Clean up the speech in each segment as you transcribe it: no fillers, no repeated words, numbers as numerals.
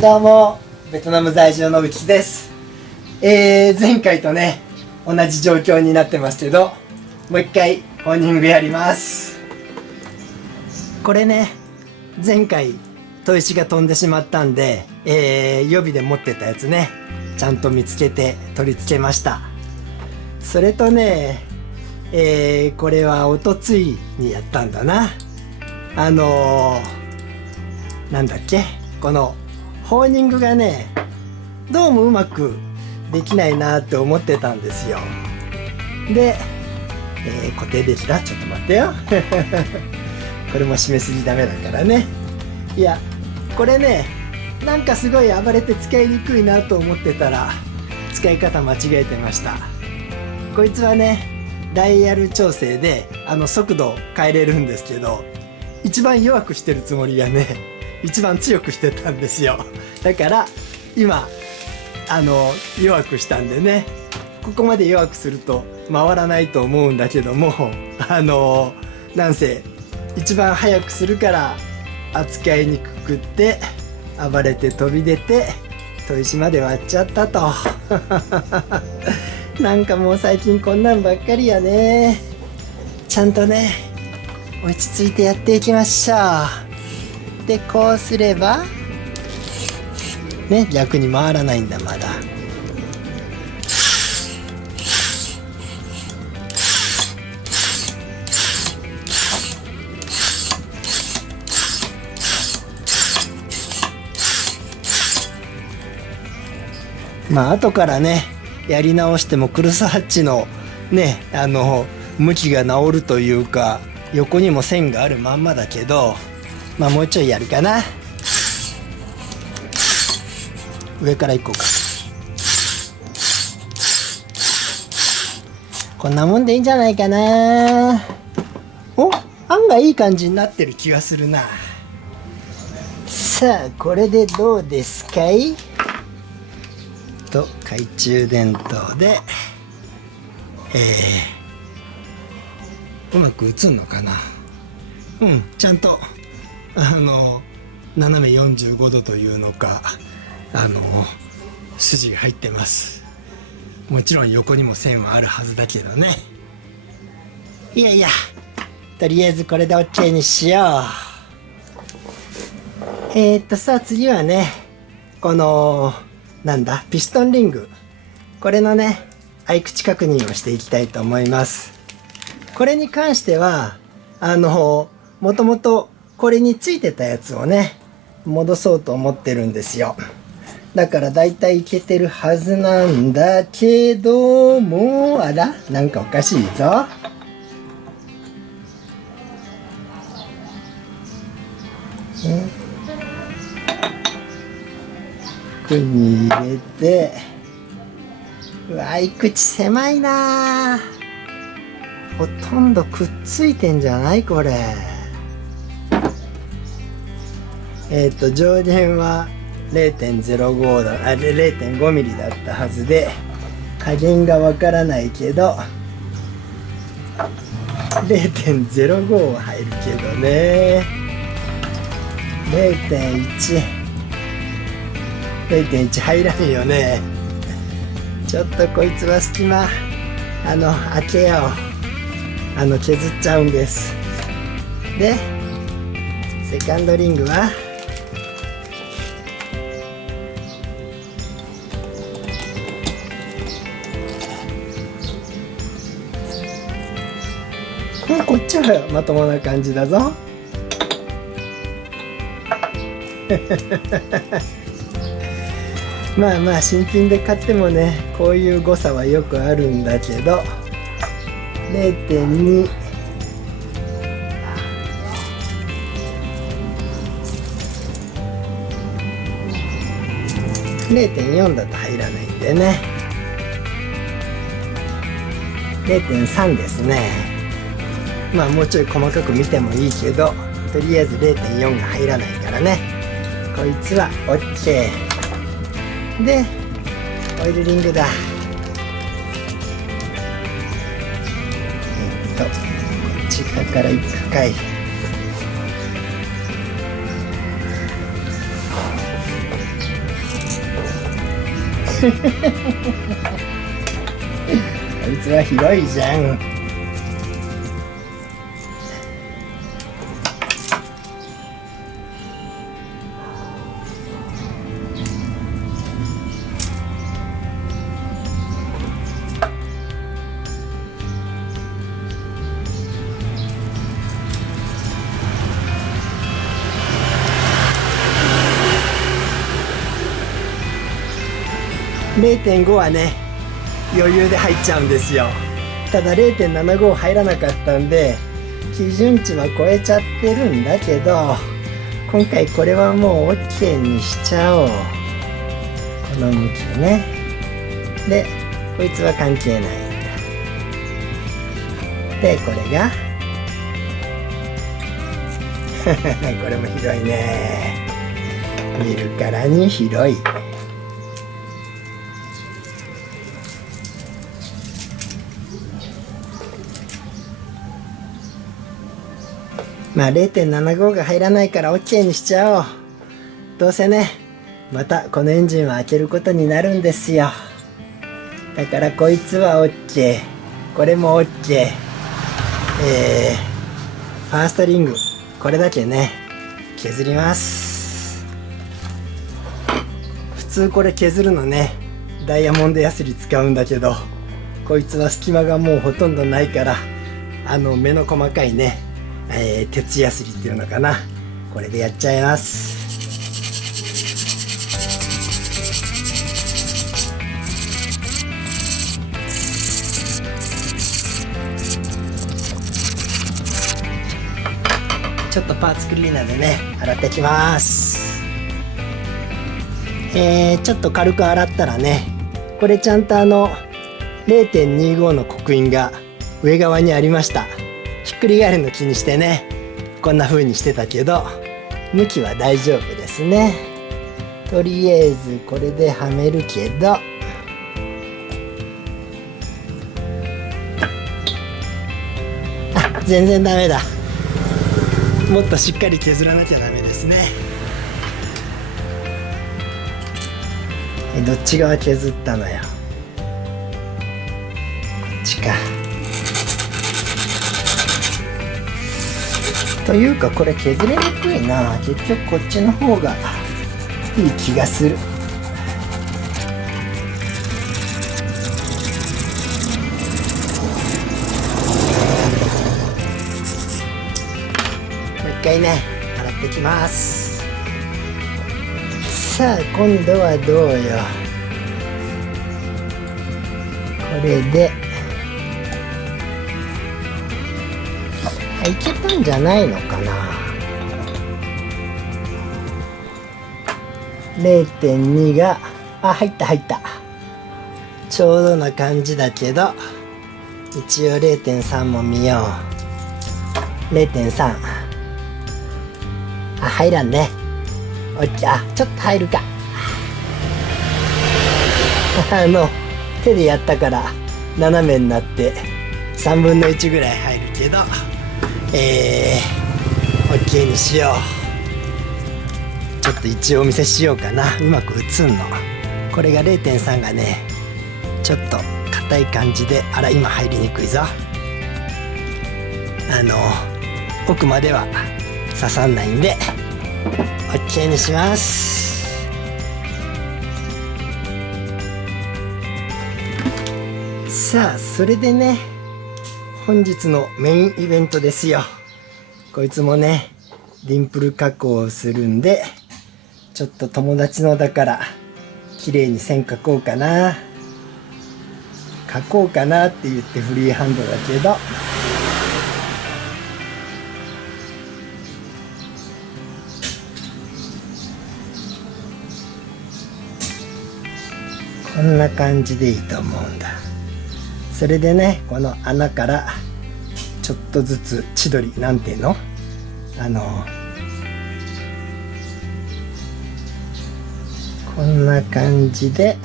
どうも、ベトナム在住のうきです。前回とね、同じ状況になってますけど、もう一回ホーニングやります。これね、前回砥石が飛んでしまったんで、予備で持ってたやつね、ちゃんと見つけて取り付けました。それとね、これはおとついにやったんだな。なんだっけ、このホーニングがね、どうもうまくできないなって思ってたんですよ。で、固定できた？ちょっと待ってよ。これも締めすぎダメだからね。いや、これね、なんかすごい暴れて使いにくいなと思ってたら、使い方間違えてました。こいつはね、ダイヤル調整で速度を変えれるんですけど、一番弱くしてるつもりがね、一番強くしてたんですよ。だから今弱くしたんでね、ここまで弱くすると回らないと思うんだけども、なんせ一番速くするから扱いにくくって暴れて飛び出て砥石まで割っちゃったと。なんかもう最近こんなんばっかりやね。ちゃんとね、落ち着いてやっていきましょう。で、こうすればね、逆に回らないんだ。まだまあ後からねやり直してもクロスハッチのね向きが直るというか、横にも線があるまんまだけど、まあもうちょいやるかな。上から行こうか。こんなもんでいいんじゃないかな。お、案外いい感じになってる気がするな。さあ、これでどうですかいと、懐中電灯でうまく映んのかな。うん、ちゃんと斜め45度というのか、筋が入ってます。もちろん横にも線はあるはずだけどね。いやいや、とりあえずこれで OK にしよう。さあ次はね、このなんだ、ピストンリング、これのね合口確認をしていきたいと思います。これに関してはもともとこれについてたやつをね戻そうと思ってるんですよ。だからだいたいいけてるはずなんだけども、あら、なんかおかしいぞ。服に入れて、うわ、合口狭いな。ほとんどくっついてんじゃないこれ。上限は 0.05 だ、0.5 ミリだったはずで、加減がわからないけど 0.05 は入るけどね。 0.1 入らんよね。ちょっとこいつは隙間開けよう。削っちゃうんです。でセカンドリングはこっちはまともな感じだぞ。まあまあ新品で買ってもね、こういう誤差はよくあるんだけど、 0.2 0.4 だと入らないんでね。 0.3 ですね。まあもうちょい細かく見てもいいけど、とりあえず 0.4 が入らないからね、こいつは OK で、オイルリングだ。こっち側から行くかい。器広いじゃん。0.5 はね余裕で入っちゃうんですよ。ただ 0.75 入らなかったんで基準値は超えちゃってるんだけど、今回これはもう OK にしちゃおう。この向きね。でこいつは関係ない。でこれがこれも広いね。見るからに広い。まあ 0.75 が入らないから OK にしちゃおう。どうせねまたこのエンジンは開けることになるんですよ。だからこいつは OK、 これも OK、ファーストリングこれだけね削ります。普通これ削るのねダイヤモンドヤスリ使うんだけど、こいつは隙間がもうほとんどないから目の細かいね、鉄ヤスリっていうのかな、これでやっちゃいます。ちょっとパーツクリーナーでね洗ってきます。ちょっと軽く洗ったらね、これちゃんと0.25 の刻印が上側にありました。ひっくり返るの気にしてねこんな風にしてたけど、向きは大丈夫ですね。とりあえずこれではめるけど、全然ダメだ。もっとしっかり削らなきゃダメですね。どっち側削ったのよ。こっちか。というかこれ削れにくいな。結局こっちの方がいい気がする。もう一回ね洗ってきます。さあ今度はどうよ。これでいけたんじゃないのかな。 0.2 が入った入った。ちょうどな感じだけど、一応 0.3 も見よう。 0.3 入らんね。おっちゃちょっと入るか。手でやったから斜めになって3分の1ぐらい入るけど、OK にしよう。ちょっと一応お見せしようかな。うまく映んの。これが 0.3 がねちょっと硬い感じで、あら今入りにくいぞ。奥までは刺さんないんで OK にします。さあそれでね本日のメインイベントですよ。こいつもねディンプル加工をするんで、ちょっと友達のだから綺麗に線描こうかなって言ってフリーハンドだけど、こんな感じでいいと思うんだ。それでねこの穴からちょっとずつ千鳥なんていうのこんな感じで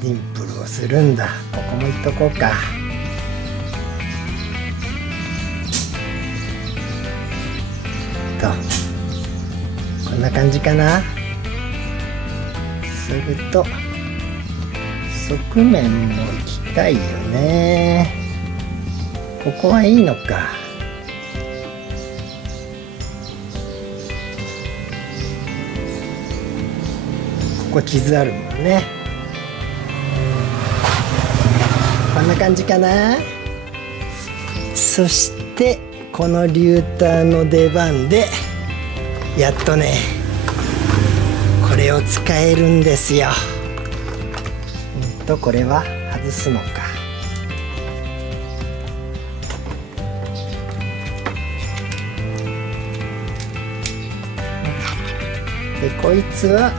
ディンプルをするんだ。ここもいっとこうか。こんな感じかな。すぐと側面も行きたいよね。ここはいいのか。ここ傷あるもんね。こんな感じかな。そしてこのリューターの出番でやっとねこれを使えるんですよ。これは外すのか。でこいつは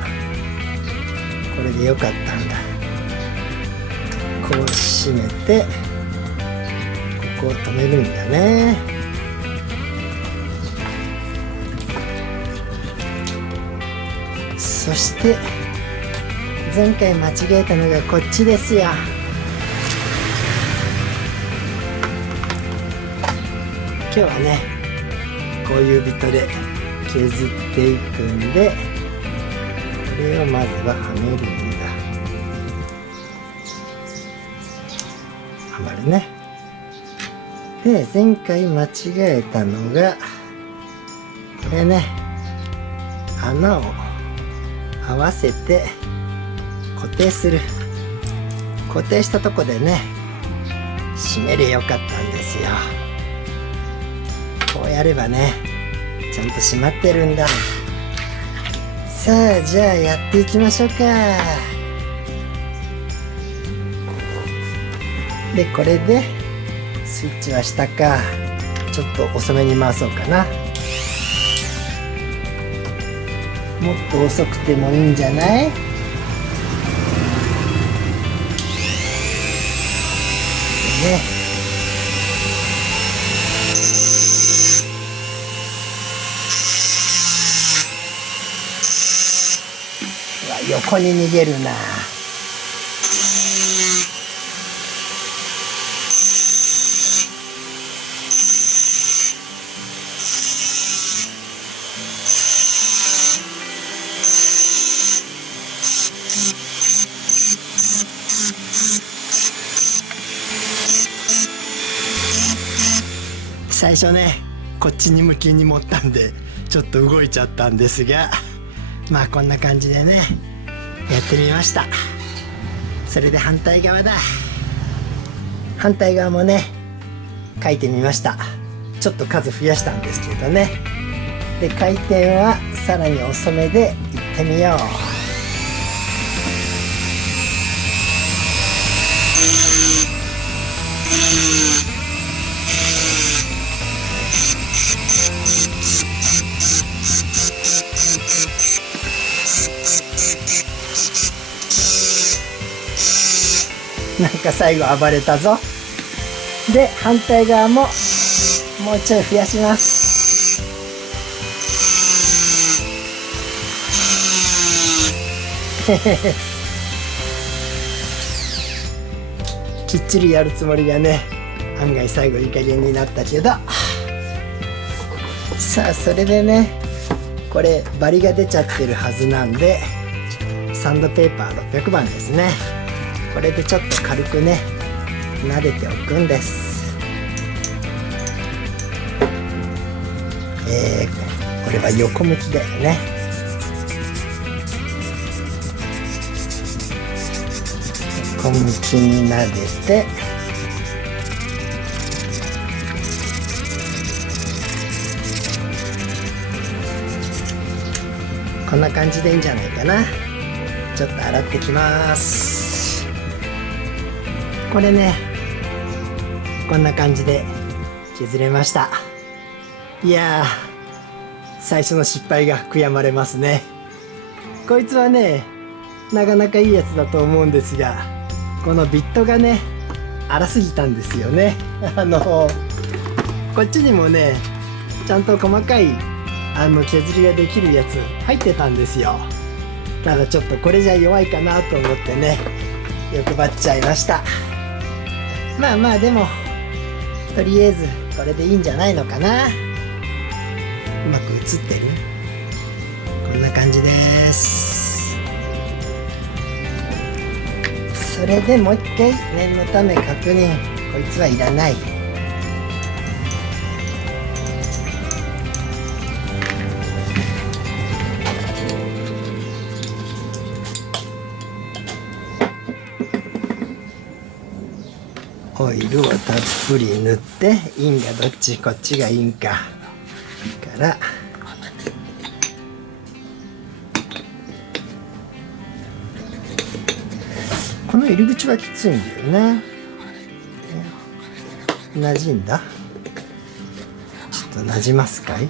これでよかったんだ。こう締めてここを止めるんだね。そして前回間違えたのがこっちですよ。今日はねこういうビットで削っていくんで、これをまずははめるんだ。はまるね。で前回間違えたのがこれね、穴を合わせて固定する。固定したとこでね締めりゃよかったんですよ。こうやればねちゃんと締まってるんだ。さあじゃあやっていきましょうか。でこれでスイッチは下か。ちょっと遅めに回そうかな。もっと遅くてもいいんじゃない？ね。うわ、横に逃げるな。最初ねこっちに向きに持ったんでちょっと動いちゃったんですが、まあこんな感じでねやってみました。それで反対側だ。反対側もね書いてみました。ちょっと数増やしたんですけどね。で回転はさらに遅めでいってみよう。なんか最後暴れたぞ。で反対側ももうちょい増やします。きっちりやるつもりがね案外最後いい加減になったけど、さあそれでねこれバリが出ちゃってるはずなんでサンドペーパー600番ですね。これでちょっと軽くね撫でておくんです。これは横向きだよね。横向きに撫でてこんな感じでいいんじゃないかな。ちょっと洗ってきます。これねこんな感じで削れました。いやー最初の失敗が悔やまれますね。こいつはねなかなかいいやつだと思うんですが、このビットがね荒すぎたんですよね。こっちにもねちゃんと細かい削りができるやつ入ってたんですよ。ただちょっとこれじゃ弱いかなと思ってね欲張っちゃいました。まあまあでもとりあえずこれでいいんじゃないのかな。うまく映ってる？こんな感じです。れでもう一回念のため確認。こいつはいらない。オイルをたっぷり塗って、インがどっち、こっちがインかからこの入り口はきついんだよね。馴染んだ。ちょっと馴染ますかい。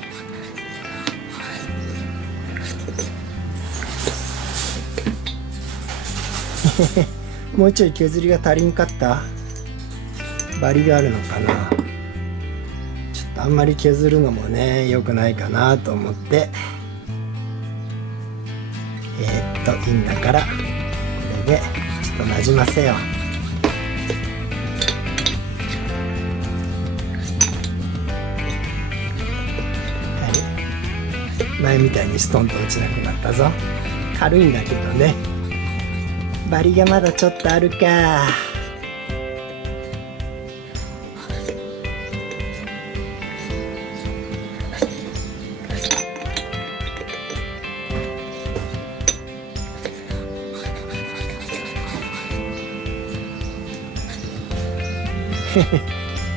もうちょい削りが足りんかった。バリがあるのかな。ちょっとあんまり削るのもね良くないかなと思って、いいんだからこれでちょっとなじませよう。はい、前みたいにストンと落ちなくなったぞ。軽いんだけどね。バリがまだちょっとあるか。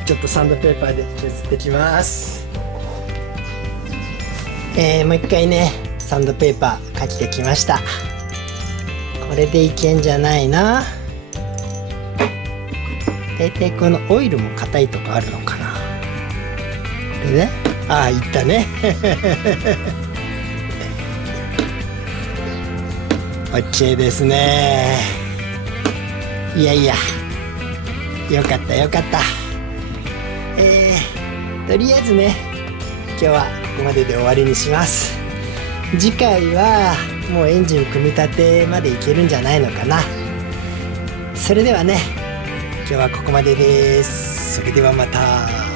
ちょっとサンドペーパーで削ってきます。もう一回ねサンドペーパーかけてきました。これでいけんじゃないな。大体このオイルも硬いとこあるのかな。これでああいったね。OK ですね。いやいやよかったよかった。とりあえずね今日はここまでで終わりにします。次回はもうエンジン組み立てまでいけるんじゃないのかな。それではね今日はここまでです。それではまた。